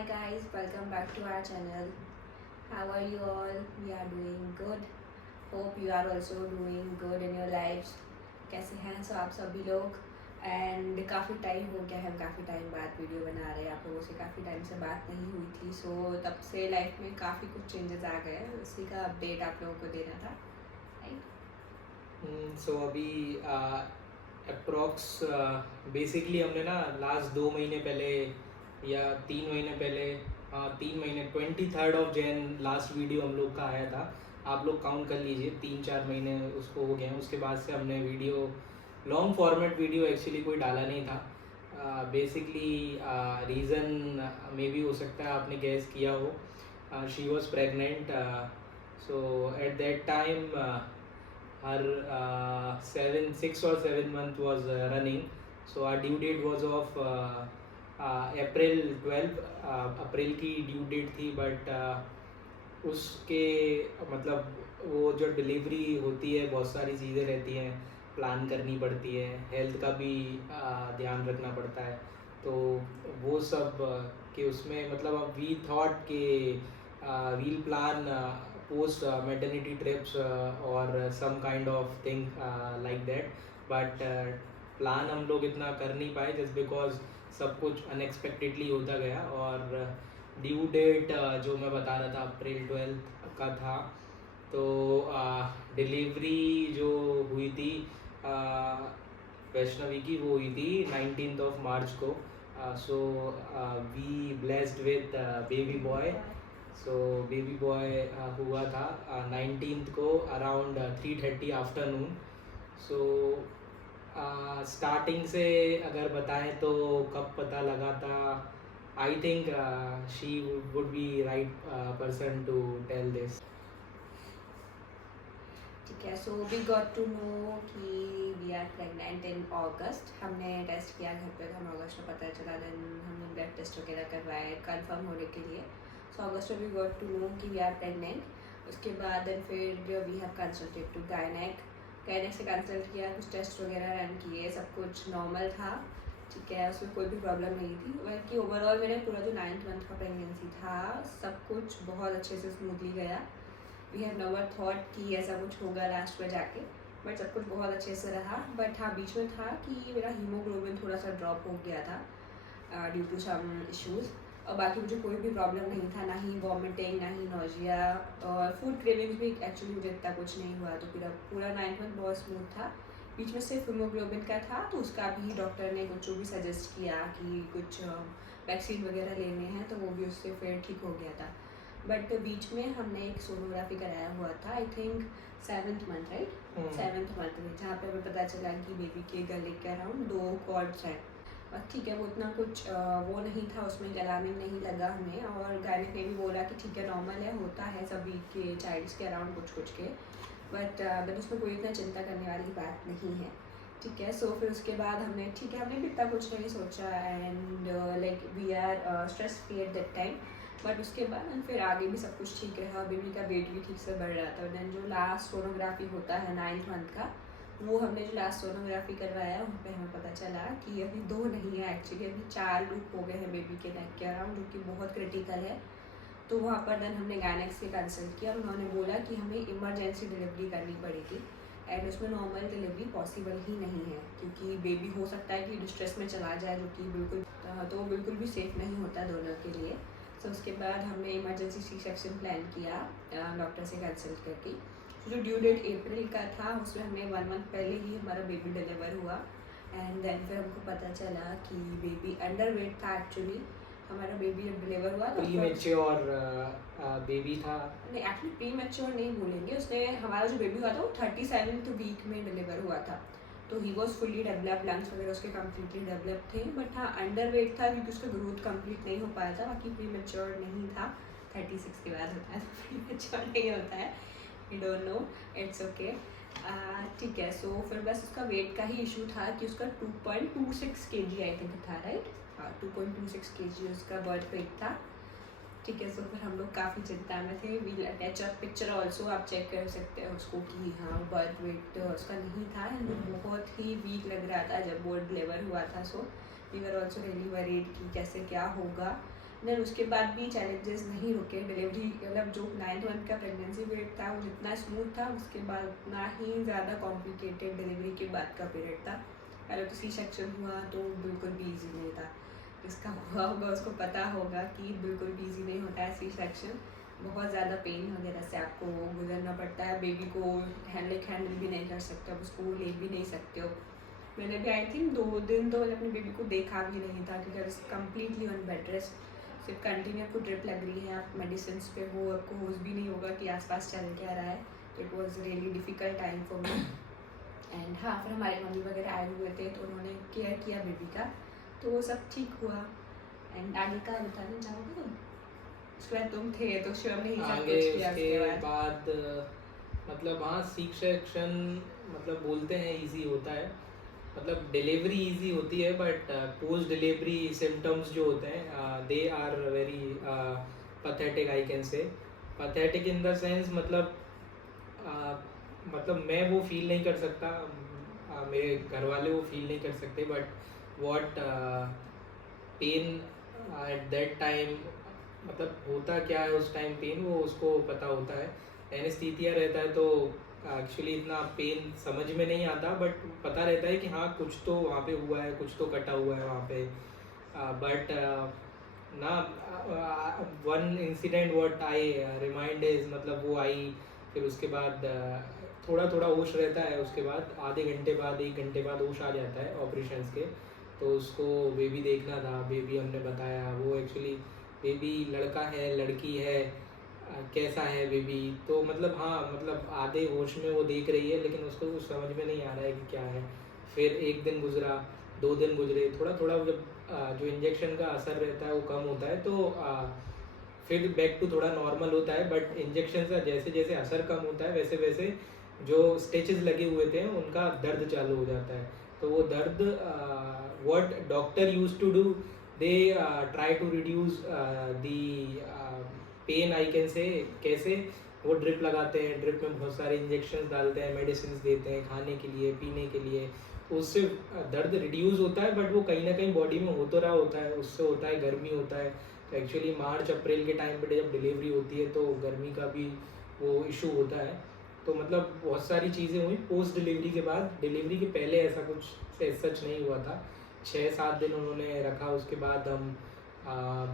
Hi guys, welcome back to our channel. How are you all? We are doing good. Hope you are also doing good in your lives. कैसे हैं आप सभी लोग? And काफ़ी time हो गया है, काफ़ी टाइम बाद वीडियो बना रहे हैं। आप लोगों से काफ़ी टाइम से बात नहीं हुई थी, सो तब से लाइफ में काफ़ी कुछ चेंजेस आ गए हैं। उसी का अपडेट आप लोगों को देना था, राइट? सो अभी अप्रॉक्स बेसिकली हमने ना लास्ट 2 महीने पहले या 3 महीने पहले, हाँ 3 महीने 23 जनवरी लास्ट वीडियो हम लोग का आया था। आप लोग काउंट कर लीजिए, 3-4 महीने उसको हो गए हैं। उसके बाद से हमने video long format video actually कोई डाला नहीं था। बेसिकली रीज़न मे भी हो सकता है आपने गैस किया हो। She was pregnant, so eight that time her 6 or 7 month was running. So our due date was of April 12, अप्रैल की ड्यू डेट थी। बट उसके मतलब वो जो डिलीवरी होती है बहुत सारी चीज़ें रहती हैं, प्लान करनी पड़ती है, हेल्थ का भी ध्यान रखना पड़ता है। तो वो सब कि उसमें मतलब अब वी थॉट कि we'll plan post maternity trips or some kind of thing like that, but plan हम लोग इतना कर नहीं पाए जस्ट बिकॉज सब कुछ अनएक्सपेक्टेडली होता गया। और ड्यू डेट जो मैं बता रहा था अप्रैल 12 का था। तो डिलीवरी जो हुई थी वैष्णवी की, वो हुई थी 19 मार्च को। So we blessed with baby boy. So baby boy हुआ था 19 को अराउंड 3:30 आफ्टरनून। सो स्टार्टिंग से अगर बताएं तो कब पता लगा था, I think she would be right person to tell this. ठीक है, so we got to know कि वी आर प्रेग्नेंट इन अगस्त। हमने टेस्ट किया घर पे, हमें अगस्त में पता चला। देन हमने ब्लड टेस्ट वगैरह करवाए कंफर्म होने के लिए। सो अगस्त में वी गॉट टू नो कि वी आर प्रेग्नेंट। उसके बाद देन फिर we have consulted to gynaec से कंसल्ट किया, कुछ टेस्ट वगैरह रन किए, सब कुछ नॉर्मल था। ठीक है, उसमें कोई भी प्रॉब्लम नहीं थी। बल्कि ओवरऑल मेरा पूरा जो 9th मंथ का प्रेगनेंसी था सब कुछ बहुत अच्छे से स्मूथली गया। वी हैव नेवर थॉट कि ऐसा कुछ होगा लास्ट में जाके, बट सब कुछ बहुत अच्छे से रहा। बट हाँ, बीच में था कि मेरा हीमोग्लोबिन थोड़ा सा ड्रॉप हो गया था ड्यू टू सम इश्यूज़। और बाकी मुझे कोई भी प्रॉब्लम नहीं था, ना ही वॉमिटिंग, ना ही नोजिया, और फूड क्रेविंग्स भी एक्चुअली मुझे इतना कुछ नहीं हुआ। तो पूरा 9th मंथ बहुत स्मूथ था। बीच में सिर्फ हीमोग्लोबिन का था, तो उसका भी डॉक्टर ने कुछ जो भी सजेस्ट किया कि कुछ वैक्सीन वगैरह लेने हैं, तो वो भी उससे फिर ठीक हो गया था। बट बीच में हमने एक सोनोग्राफी कराया हुआ था, I think 7th month, right? 7th month में, जहाँ पे हमें पता चला कि बेबी के गले के अराउंड 2 कॉर्ड्स हैं। और ठीक है, वो इतना कुछ वो नहीं था, उसमें अलार्मिंग नहीं लगा हमें। और गायनेक ने भी बोला कि ठीक है, नॉर्मल है, होता है सभी के चाइल्ड्स के अराउंड कुछ कुछ के। बट उसमें कोई इतना चिंता करने वाली बात नहीं है। ठीक है, सो फिर उसके बाद हमने ठीक है, हमने भी इतना कुछ नहीं सोचा। And like we are stress free at that time. But उसके बाद फिर आगे भी सब कुछ ठीक रहा, बेबी का वेट भी ठीक से बढ़ रहा था। देन जो लास्ट सोनोग्राफी होता है 9th मंथ का, वो हमने जो लास्ट सोनोग्राफी करवाया वहाँ पे हमें पता चला कि अभी 2 नहीं है, एक्चुअली अभी 4 लूप हो गए हैं बेबी के नेक के अराउंड, जो कि बहुत क्रिटिकल है। तो वहाँ पर देन हमने गायनेक से कंसल्ट किया। उन्होंने बोला कि हमें इमरजेंसी डिलीवरी करनी पड़ेगी, एंड उसमें नॉर्मल डिलीवरी पॉसिबल ही नहीं है, क्योंकि बेबी हो सकता है कि डिस्ट्रेस में चला जाए, जो कि बिल्कुल तो वो बिल्कुल भी सेफ़ नहीं होता दोनों के लिए। सो उसके बाद हमने इमरजेंसी सी सेक्शन प्लान किया डॉक्टर से कंसल्ट करके। जो ड्यू डेट अप्रैल का था, उसमें हमने 1 मंथ पहले ही हमारा बेबी डिलीवर हुआ। एंड देन फिर हमको पता चला कि बेबी अंडर वेट था। एक्चुअली हमारा बेबी जब डिलीवर हुआ तो प्री मैच्योर बेबी था। नहीं, एक्चुअली प्री मैच्योर नहीं बोलेंगे, उसने हमारा जो बेबी हुआ था वो 37th वीक में डिलीवर हुआ था। तो he was fully develop, lungs वगैरह उसके कम्प्लीटली डेवलप थे। बट हाँ, अंडर वेट था क्योंकि उसका ग्रोथ कंप्लीट नहीं हो पाया था। बाकी प्री मैच्योर नहीं था। 36 के बाद होता है तो प्री मैच्योर नहीं होता है, you don't know, it's okay. ठीक है, सो फिर बस उसका वेट का ही इशू था कि उसका 2.26 kg आई थिंक था, राइट? हाँ, 2.26 kg उसका बर्थ वेट था। ठीक है, सो फिर हम लोग काफ़ी चिंता में थे। We'll attach a picture also, आप चेक कर सकते हैं उसको कि हाँ बर्थ वेट उसका नहीं था। बहुत ही वीक लग रहा था जब वो डिलीवर हुआ था। So we were also really worried कि कैसे क्या होगा। देन उसके बाद भी चैलेंजेस नहीं रुके। डिलीवरी मतलब जो 9th मंथ का प्रेगनेंसी पीरियड था वो जितना स्मूथ था, उसके बाद उतना ही ज़्यादा कॉम्प्लिकेटेड डिलीवरी के बाद का पीरियड था। पहले तो सी सेक्शन हुआ तो बिल्कुल भी ईजी नहीं था। जिसका हुआ होगा उसको पता होगा कि बिल्कुल भी ईजी नहीं होता है सी सेक्शन। बहुत ज़्यादा पेन वगैरह से आपको गुजरना पड़ता है। बेबी को हैंडल भी नहीं कर सकते, आप उसको ले भी नहीं सकते हो। मैंने भी आई थिंक 2 दिन तो मैंने अपनी बेबी को देखा भी नहीं था, क्योंकि I completely on bed rest. सिर्फ कंटिन्यू आपको ड्रिप लग रही है, आप मेडिसिन पे हो, आपको होश भी नहीं होगा कि आसपास चल क्या रहा है। तो it was really difficult time for me. And हाँ, फिर हमारे मम्मी वगैरह आए हुए थे तो उन्होंने केयर किया बेबी का, तो वो सब ठीक हुआ। एंड आगे का बताना चाहोगे तुम? उसके बाद तुम थे तो श्योर नहीं सब आगे कुछ किया उसके उसके बाद। बाद मतलब हाँ सी सेक्शन मतलब बोलते हैं इजी होता है, मतलब डिलीवरी इजी होती है, बट पोस्ट डिलीवरी सिम्टम्स जो होते हैं they are very pathetic, I can say. Pathetic in the sense मतलब मैं वो फील नहीं कर सकता, मेरे घर वाले वो फील नहीं कर सकते, but what pain eight that time, मतलब होता क्या है उस टाइम पेन, वो उसको पता होता है। एनेस्थीसिया रहता है तो एक्चुअली इतना पेन समझ में नहीं आता, बट पता रहता है कि हाँ कुछ तो वहाँ पे हुआ है, कुछ तो कटा हुआ है वहाँ पे। बट ना one incident what I remind is, मतलब वो आई, फिर उसके बाद थोड़ा थोड़ा होश रहता है, उसके बाद आधे घंटे बाद 1 घंटे बाद होश आ जाता है ऑपरेशंस के। तो उसको बेबी देखना था, बेबी हमने बताया, वो एक्चुअली बेबी लड़का है लड़की है कैसा है बेबी, तो मतलब हाँ मतलब आधे होश में वो देख रही है, लेकिन उसको कुछ समझ में नहीं आ रहा है कि क्या है। फिर 1 दिन गुजरा, 2 दिन गुजरे, थोड़ा थोड़ा जब जो इंजेक्शन का असर रहता है वो कम होता है, तो फिर बैक टू थोड़ा नॉर्मल होता है। बट इंजेक्शन का जैसे जैसे असर कम होता है वैसे वैसे जो स्टिचेस लगे हुए थे उनका दर्द चालू हो जाता है। तो वो दर्द what doctor use to do, they try to reduce the pain, I can say. कैसे? वो ड्रिप लगाते हैं, ड्रिप में बहुत सारे इंजेक्शन डालते हैं, मेडिसिन देते हैं खाने के लिए पीने के लिए, उससे दर्द रिड्यूस होता है, बट वो कहीं ना कहीं बॉडी में हो तो रहा होता है, उससे होता है गर्मी होता है। तो एक्चुअली मार्च अप्रैल के टाइम पे जब डिलीवरी होती है तो गर्मी का भी वो इशू होता है। तो मतलब बहुत सारी चीज़ें हुई पोस्ट डिलीवरी के बाद। डिलीवरी के पहले ऐसा कुछ सच नहीं हुआ था। 6-7 दिन उन्होंने रखा, उसके बाद हम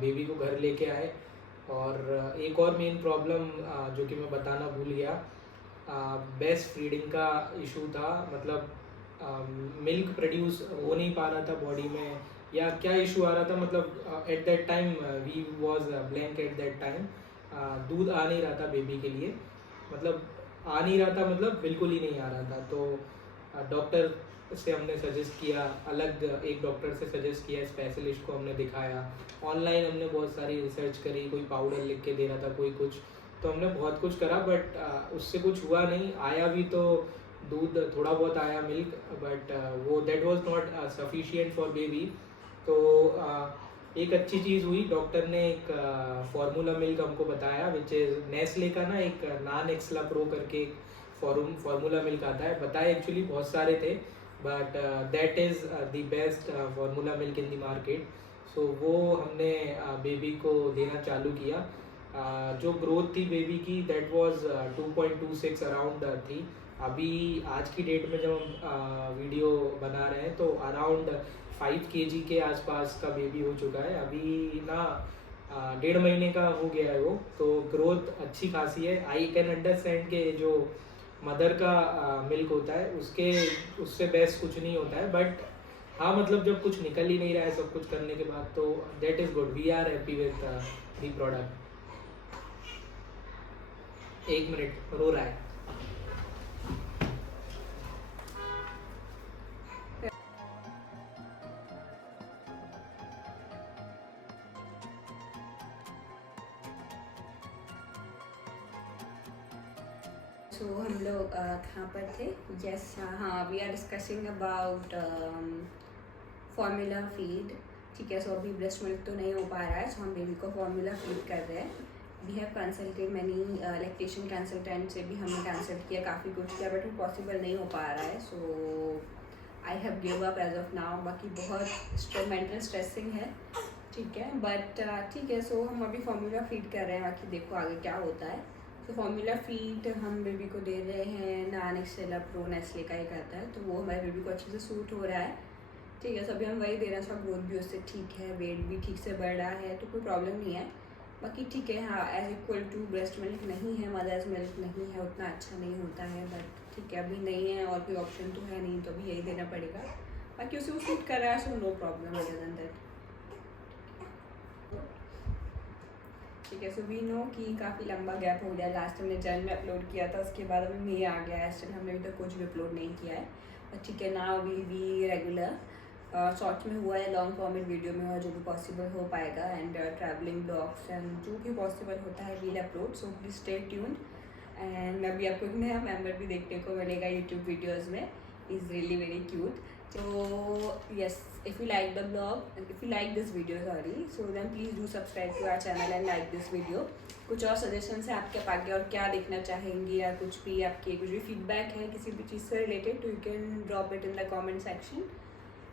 बेबी को घर लेके आए। और एक और मेन प्रॉब्लम जो कि मैं बताना भूल गया, बेस्ट फीडिंग का इशू था। मतलब मिल्क प्रोड्यूस हो नहीं पा रहा था बॉडी में, या क्या इशू आ रहा था, मतलब at that time we was blank at that time, दूध आ नहीं रहा था बेबी के लिए, मतलब आ नहीं रहा था, मतलब बिल्कुल ही नहीं आ रहा था। तो डॉक्टर से हमने सजेस्ट किया, अलग एक डॉक्टर से सजेस्ट किया, स्पेशलिस्ट को हमने दिखाया, ऑनलाइन हमने बहुत सारी रिसर्च करी, कोई पाउडर लिख के दे रहा था, कोई कुछ, तो हमने बहुत कुछ करा, बट उससे कुछ हुआ नहीं। आया भी तो दूध थोड़ा बहुत आया मिल्क, बट वो that was not sufficient for baby. तो एक अच्छी चीज़ हुई, डॉक्टर ने एक फार्मूला मिल्क हमको बताया, विच इज़ नेस्ले का ना एक नॉन एक्सला प्रो करके फार्मूला मिल्क आता है। बताए एक्चुअली बहुत सारे थे, but that is the best formula milk in the market. So वो हमने बेबी को देना चालू किया। जो ग्रोथ थी बेबी की दैट वाज 2.26 अराउंड थी। अभी आज की डेट में जब हम वीडियो बना रहे हैं तो अराउंड 5 kg के आसपास का बेबी हो चुका है। अभी ना 1.5 महीने का हो गया है वो, तो ग्रोथ अच्छी खासी है। आई कैन अंडरस्टैंड के जो मदर का मिल्क होता है उससे बेस्ट कुछ नहीं होता है, बट हाँ मतलब जब कुछ निकल ही नहीं रहा है सब कुछ करने के बाद, तो that is good, we are happy with the product. 1 minute, रो रहा है। सो हम लोग कहाँ पर थे? यस, हाँ, we are discussing about formula feed. ठीक है, सो अभी ब्रेस्ट मिल्क तो नहीं हो पा रहा है, सो हम बेबी को फार्मूला फीड कर रहे हैं। We have consulted many lactation consultant से भी हमने कंसल्ट किया, काफ़ी कुछ किया, बट वो पॉसिबल नहीं हो पा रहा है। So I have give up as of now. बाकी बहुत मेंटल स्ट्रेसिंग है, ठीक है, बट ठीक है। सो हम अभी फॉर्मूला फीड कर रहे हैं, बाकी देखो आगे क्या होता है। तो फॉर्मूला फीड हम बेबी को दे रहे हैं ना, नेक्स्टेला प्रो नेस्ले का ही करता है, तो वो हमारे बेबी को अच्छे से सूट हो रहा है। ठीक है, सो अभी हम वही दे रहे हैं, उसका ग्रोथ भी उससे ठीक है, वेट भी ठीक से बढ़ रहा है, तो कोई प्रॉब्लम नहीं है। बाकी ठीक है, हाँ as equal to breast milk नहीं है, मदर्स मिल्क नहीं है, उतना अच्छा नहीं होता है, बट ठीक है अभी नहीं है और कोई ऑप्शन तो है नहीं, तो अभी यही देना पड़ेगा। बाकी उसे वो सूट कर रहा है, so no problem other than that. ठीक है, सो वी नो कि काफ़ी लंबा गैप हो गया, लास्ट हमने जन में अपलोड किया था, उसके बाद अभी मई आ गया है, स्टिल हमने अभी तक कुछ भी अपलोड नहीं किया है। बट ठीक है, now will be regular, shorts में हुआ है, लॉन्ग फॉर्मेट वीडियो में हुआ, जो भी पॉसिबल हो पाएगा, एंड ट्रैवलिंग ब्लॉग्स एंड जो भी पॉसिबल होता है we'll upload, so please stay tuned. And अभी आपको एक नया मेंबर भी देखने को मिलेगा यूट्यूब वीडियोज़ में, is really very cute. So yes, if you like the blog, if you like this video, sorry, so then please do subscribe to our channel and like this video. कुछ और suggestions है आपके आगे और क्या देखना चाहेंगे, या कुछ भी आपके कुछ भी फीडबैक है किसी भी चीज़ से रिलेटेड, तो you can drop it in the comment section.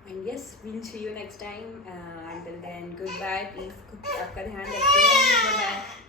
And yes, we'll see you next time. Until then good bye. Please आपका ध्यान रखिए. Bye bye.